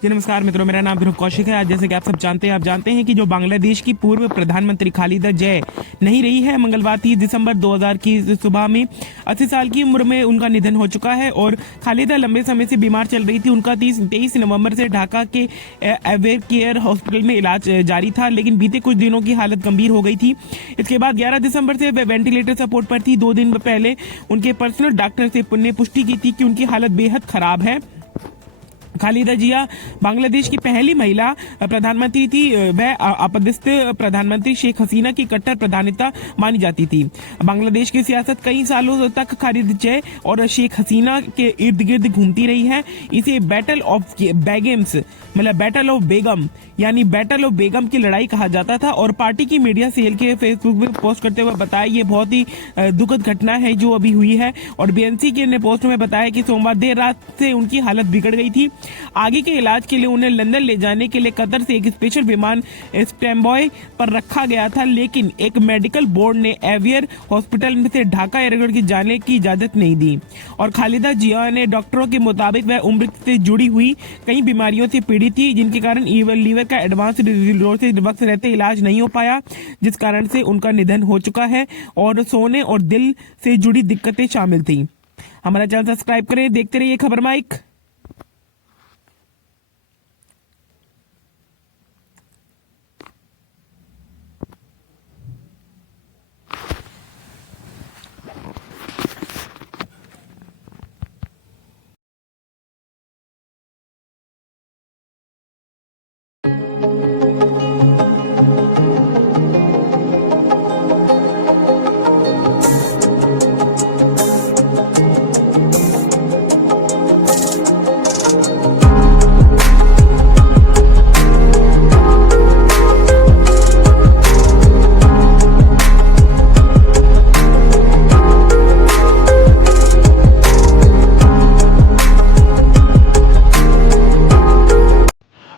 जी नमस्कार मित्रों, मेरा नाम ध्रुव कौशिक है। आज जैसे कि आप सब जानते हैं, कि जो बांग्लादेश की पूर्व प्रधानमंत्री खालिदा जय नहीं रही है। मंगलवार 30 दिसंबर 2000 की सुबह में 80 साल की उम्र में उनका निधन हो चुका है और खालिदा लंबे समय से बीमार चल रही थी। उनका 23 नवंबर से ढाका के एवेर केयर हॉस्पिटल में इलाज जारी था, लेकिन बीते कुछ दिनों की हालत गंभीर हो गई थी। इसके बाद 11 दिसंबर से वे वेंटिलेटर सपोर्ट पर थी। 2 दिन पहले उनके पर्सनल डॉक्टर से ने पुष्टि की थी कि उनकी हालत बेहद खराब है। खालिदा जिया बांग्लादेश की पहली महिला प्रधानमंत्री थी। वह अपदस्थ प्रधानमंत्री शेख हसीना की कट्टर प्रधानता मानी जाती थी। बांग्लादेश की सियासत कई सालों तक खालिदा जय और शेख हसीना के इर्द गिर्द घूमती रही है। इसे बैटल ऑफ बेगम्स मतलब बैटल ऑफ बेगम यानी बैटल ऑफ बेगम की लड़ाई कहा जाता था। और पार्टी की मीडिया सेल के फेसबुक पर पोस्ट करते हुए बताया ये बहुत ही दुखद घटना है जो अभी हुई है। और बीएनसी के ने पोस्ट में बताया कि सोमवार देर रात से उनकी हालत बिगड़ गई थी। आगे के इलाज के लिए उन्हें लंदन ले जाने के लिए कतर से एक स्पेशल विमान स्टैंडबाय पर रखा गया था, लेकिन एक मेडिकल बोर्ड ने एवियर हॉस्पिटल में से ढाका एयरपोर्ट की जाने की इजाजत नहीं दी। और खालिदा जिया ने डॉक्टरों के मुताबिक वह उम्र से जुड़ी हुई कई बीमारियों से पीड़ित थी, जिनके कारण लीवर का एडवांस वक्त रहते इलाज नहीं हो पाया, जिस कारण से उनका निधन हो चुका है। और सोने और दिल से जुड़ी दिक्कतें शामिल थी। हमारा चैनल सब्सक्राइब करें, देखते रहिए खबर माइक।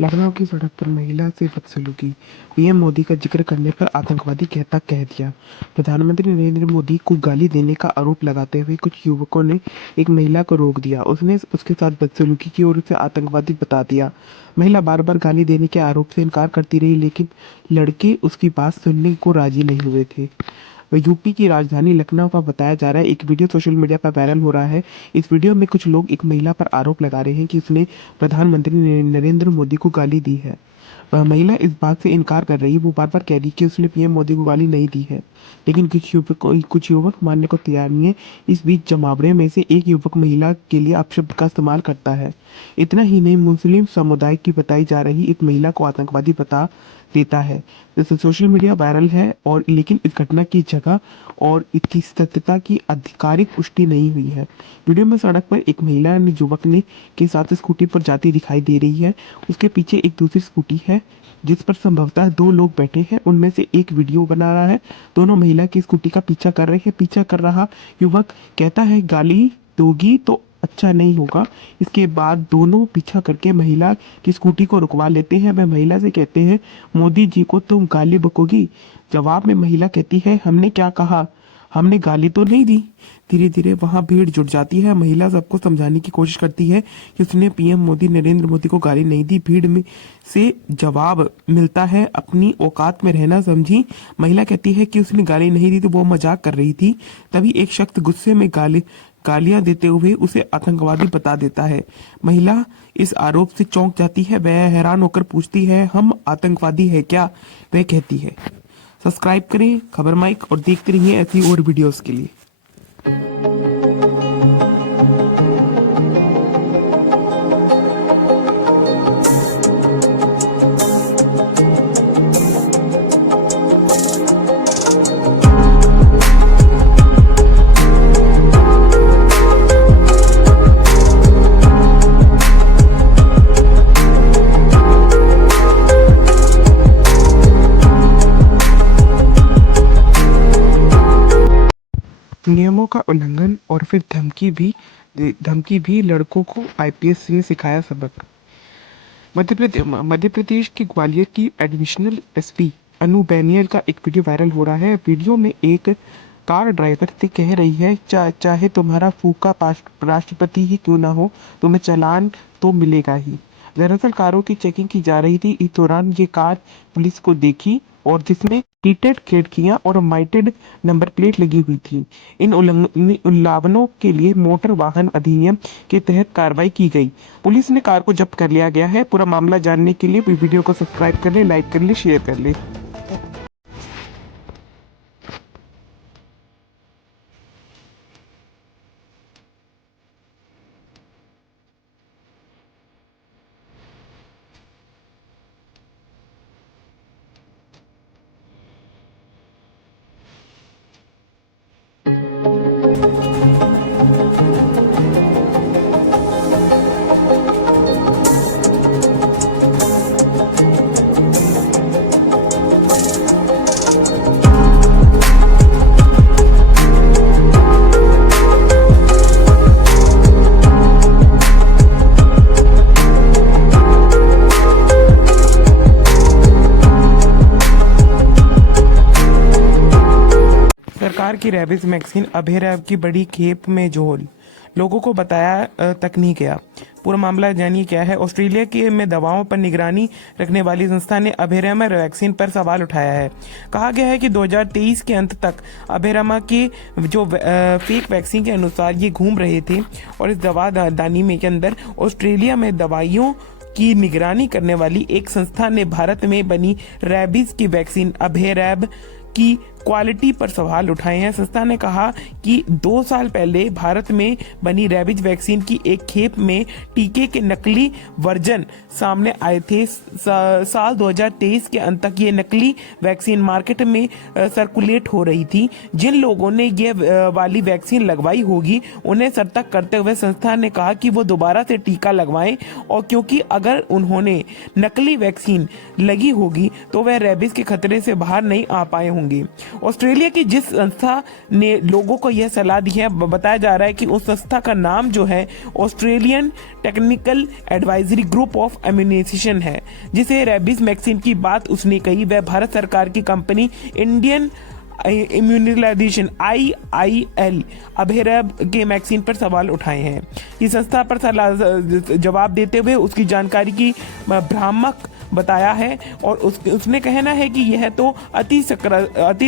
लखनऊ की सड़क पर महिला से बदसलूकी, पीएम मोदी का जिक्र करने पर आतंकवादी कह दिया। प्रधानमंत्री नरेंद्र मोदी को गाली देने का आरोप लगाते हुए कुछ युवकों ने एक महिला को रोक दिया। उसने उसके साथ बदसलूकी की और उसे आतंकवादी बता दिया। महिला बार बार गाली देने के आरोप से इनकार करती रही, लेकिन लड़के उसकी बात सुनने को राजी नहीं हुए थे। यूपी की राजधानी लखनऊ का बताया जा रहा है। एक वीडियो सोशल मीडिया पर वायरल हो रहा है। इस वीडियो में कुछ लोग एक महिला पर आरोप लगा रहे हैं कि उसने प्रधानमंत्री नरेंद्र मोदी को गाली दी है। वह महिला इस बात से इनकार कर रही है। वो बार बार कह रही है कि उसने पीएम मोदी को गाली नहीं दी है, लेकिन कुछ युवक मानने को तैयार नहीं है। इस बीच जमावड़े में से एक युवक महिला के लिए अपशब्द का इस्तेमाल करता है। इतना ही नहीं, मुस्लिम समुदाय की बताई जा रही इस महिला को आतंकवादी बता देता है। जैसे सोशल मीडिया वायरल है, और लेकिन इस घटना की जगह और इसकी सत्यता की आधिकारिक पुष्टि नहीं हुई है। वीडियो में सड़क पर एक महिला ने युवक ने के साथ स्कूटी पर जाती दिखाई दे रही है। उसके पीछे एक दूसरी स्कूटी है जिस पर संभवतः 2 लोग बैठे हैं। उनमें से एक वीडियो बना रहा है। दोनों महिला की स्कूटी का पीछा कर रहे हैं। पीछा कर रहा युवक कहता है गाली दोगी तो अच्छा नहीं होगा। इसके बाद दोनों पीछा करके महिला की स्कूटी को रुकवा लेते हैं। वह महिला से कहते हैं, मोदी जी को तुम गाली बकोगी? जवाब में महिला कहती है, हमने क्या कहा, हमने गाली तो नहीं दी। धीरे धीरे वहां भीड़ जुट जाती है। महिला सबको समझाने की कोशिश करती है कि उसने पीएम मोदी नरेंद्र मोदी को गाली नहीं दी। भीड़ में से जवाब मिलता है, अपनी औकात में रहना समझी। महिला कहती है कि उसने गाली नहीं दी तो वो मजाक कर रही थी। तभी एक शख्स गुस्से में गालियां देते हुए उसे आतंकवादी बता देता है। महिला इस आरोप से चौंक जाती है। वह हैरान होकर पूछती है, हम आतंकवादी है क्या? वह कहती है। सब्सक्राइब करें खबर माइक और देखते रहिए ऐसी और वीडियोस के लिए। नियमों का उल्लंघन और फिर धमकी भी लड़कों को आईपीएस ने सिखाया सबक। मध्य प्रदेश के ग्वालियर की एडिशनल एसपी अनु बैनियल का एक वीडियो वायरल हो रहा है। वीडियो में एक कार ड्राइवर से कह रही है, चाहे तुम्हारा फूका राष्ट्रपति ही क्यों ना हो, तुम्हें चालान तो मिलेगा ही। दरअसल कारों की चेकिंग की जा रही थी। इस दौरान ये कार पुलिस को देखी और जिसमें हीटेड खिड़कियां और माइटेड नंबर प्लेट लगी हुई थी। इन उल्लंघनों के लिए मोटर वाहन अधिनियम के तहत कार्रवाई की गई। पुलिस ने कार को जब्त कर लिया गया है। पूरा मामला जानने के लिए वीडियो को सब्सक्राइब कर ले, लाइक कर ले, शेयर कर ले। सरकार की रेबीज वैक्सीन अभेरैब की बड़ी खेप में झोल, लोगों को बताया तक नहीं गया। पूरा मामला जानिए क्या है। ऑस्ट्रेलिया के में दवाओं पर निगरानी रखने वाली संस्था ने अभेरामा वैक्सीन पर सवाल उठाया है। कहा गया है कि 2023 के अंत तक अभेरामा के जो फेक वैक्सीन के अनुसार ये घूम रहे थे और इस दवा दानी में के अंदर ऑस्ट्रेलिया में दवाइयों की निगरानी करने वाली एक संस्था ने भारत में बनी रेबीज की वैक्सीन अभेरैब की क्वालिटी पर सवाल उठाए हैं। संस्था ने कहा कि 2 साल पहले भारत में बनी रेबीज वैक्सीन की एक खेप में टीके के नकली वर्जन सामने आए थे। साल 2023 के अंत तक ये नकली वैक्सीन मार्केट में सर्कुलेट हो रही थी। जिन लोगों ने ये वाली वैक्सीन लगवाई होगी उन्हें सतर्क करते हुए संस्था ने कहा कि वो दोबारा से टीका लगवाएं, और क्योंकि अगर उन्होंने नकली वैक्सीन लगी होगी तो वह रेबीज के खतरे से बाहर नहीं आ पाए होंगे। ऑस्ट्रेलिया की जिस संस्था ने लोगों को यह सलाह दी है, बताया जा रहा है कि उस संस्था का नाम जो है Australian technical advisory group of immunisation है। जिसे रेबीज वैक्सीन की बात उसने कही, वह भारत सरकार की कंपनी इंडियन इम्यूनाइजेशन IIL अभेरैब के वैक्सीन पर सवाल उठाए हैं। इस संस्था पर जवाब देते हुए उसकी जानकारी की भ्रामक बताया है और उसने कहना है कि यह तो अति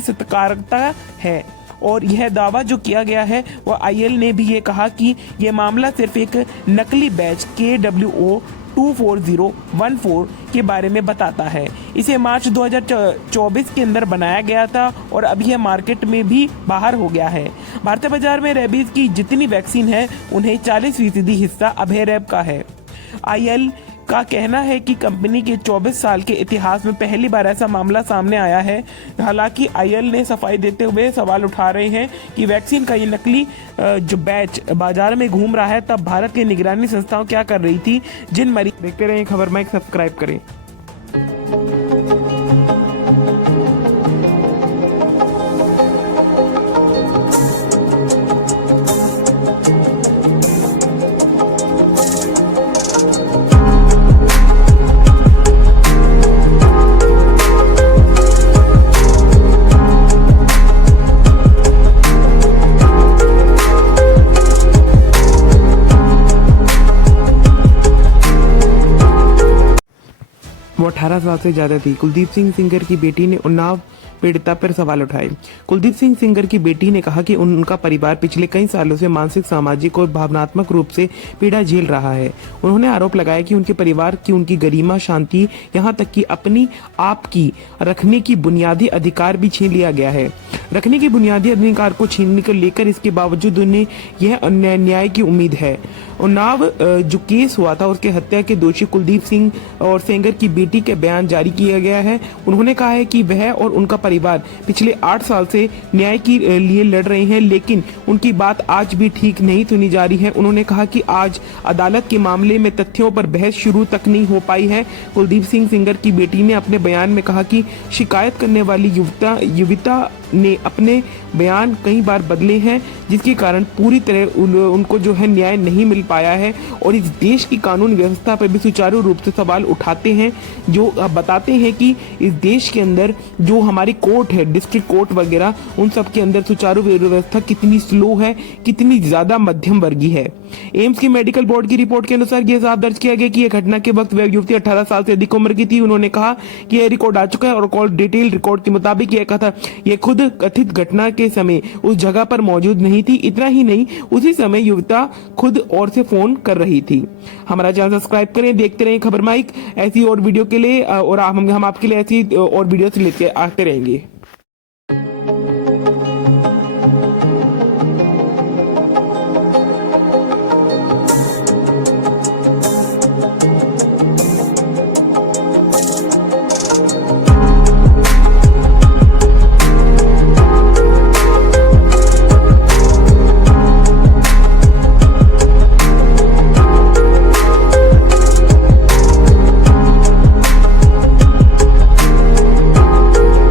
सत्कारकता है। और यह दावा जो किया गया है वह IL ने भी ये कहा कि यह मामला सिर्फ एक नकली बैच KWO 24014 के बारे में बताता है। इसे मार्च 2024 के अंदर बनाया गया था और अब यह मार्केट में भी बाहर हो गया है। भारतीय बाजार में रेबीज की जितनी वैक्सीन है उन्हें 40% हिस्सा अभेरैब का है। IL का कहना है कि कंपनी के 24 साल के इतिहास में पहली बार ऐसा मामला सामने आया है। हालांकि IL ने सफाई देते हुए सवाल उठा रहे हैं कि वैक्सीन का ये नकली जो बैच बाजार में घूम रहा है, तब भारत की निगरानी संस्थाओं क्या कर रही थी। जिन मरीज देखते रहे खबर माइक सब्सक्राइब करें। वो 18 साल से ज्यादा थी। कुलदीप सिंह सेंगर की बेटी ने उन्नाव पीड़िता पर सवाल उठाए। कुलदीप सिंह सेंगर की बेटी ने कहा कि उनका परिवार पिछले कई सालों से मानसिक, सामाजिक और भावनात्मक रूप से पीड़ा झेल रहा है। उन्होंने आरोप लगाया कि उनके परिवार की उनकी गरिमा, शांति, यहाँ तक कि अपनी आप की रखने की बुनियादी अधिकार भी छीन लिया गया है। रखने की बुनियादी अधिकार को छीनने को लेकर इसके बावजूद उन्हें यह न्याय की उम्मीद है। उन्नाव जो केस हुआ था उसके हत्या के दोषी कुलदीप सिंह और सेंगर की बेटी के बयान जारी किया गया है। उन्होंने कहा है कि वह और उनका परिवार पिछले 8 साल से न्याय के लिए लड़ रहे हैं, लेकिन उनकी बात आज भी ठीक नहीं सुनी जा रही है। उन्होंने कहा कि आज अदालत के मामले में तथ्यों पर बहस शुरू तक नहीं हो पाई है। कुलदीप सिंह सेंगर की बेटी ने अपने बयान में कहा कि शिकायत करने वाली युवता ने अपने बयान कई बार बदले हैं, जिसके कारण पूरी तरह उनको जो है न्याय नहीं मिल पाया है और इस देश की कानून व्यवस्था पर भी सुचारू रूप से सवाल उठाते हैं, जो बताते हैं कि इस देश के अंदर जो हमारी कोर्ट है, डिस्ट्रिक्ट कोर्ट वगैरह, उन सब के अंदर सुचारू व्यवस्था कितनी स्लो है, कितनी ज्यादा मध्यम वर्गीय है। एम्स की मेडिकल बोर्ड की रिपोर्ट के अनुसार यह साफ दर्ज किया गया कि यह घटना के वक्त वह युवती 18 साल से अधिक उम्र की थी। उन्होंने कहा कि यह रिकॉर्ड आ चुका है और कॉल डिटेल रिकॉर्ड के मुताबिक यह खुद कथित घटना के समय उस जगह पर मौजूद नहीं थी। इतना ही नहीं, उसी समय युवता खुद और से फोन कर रही थी। हमारा चैनल सब्सक्राइब करें, देखते रहें खबर माइक। ऐसी और वीडियो के लिए और हम आपके लिए ऐसी और वीडियो लेके आते रहेंगे।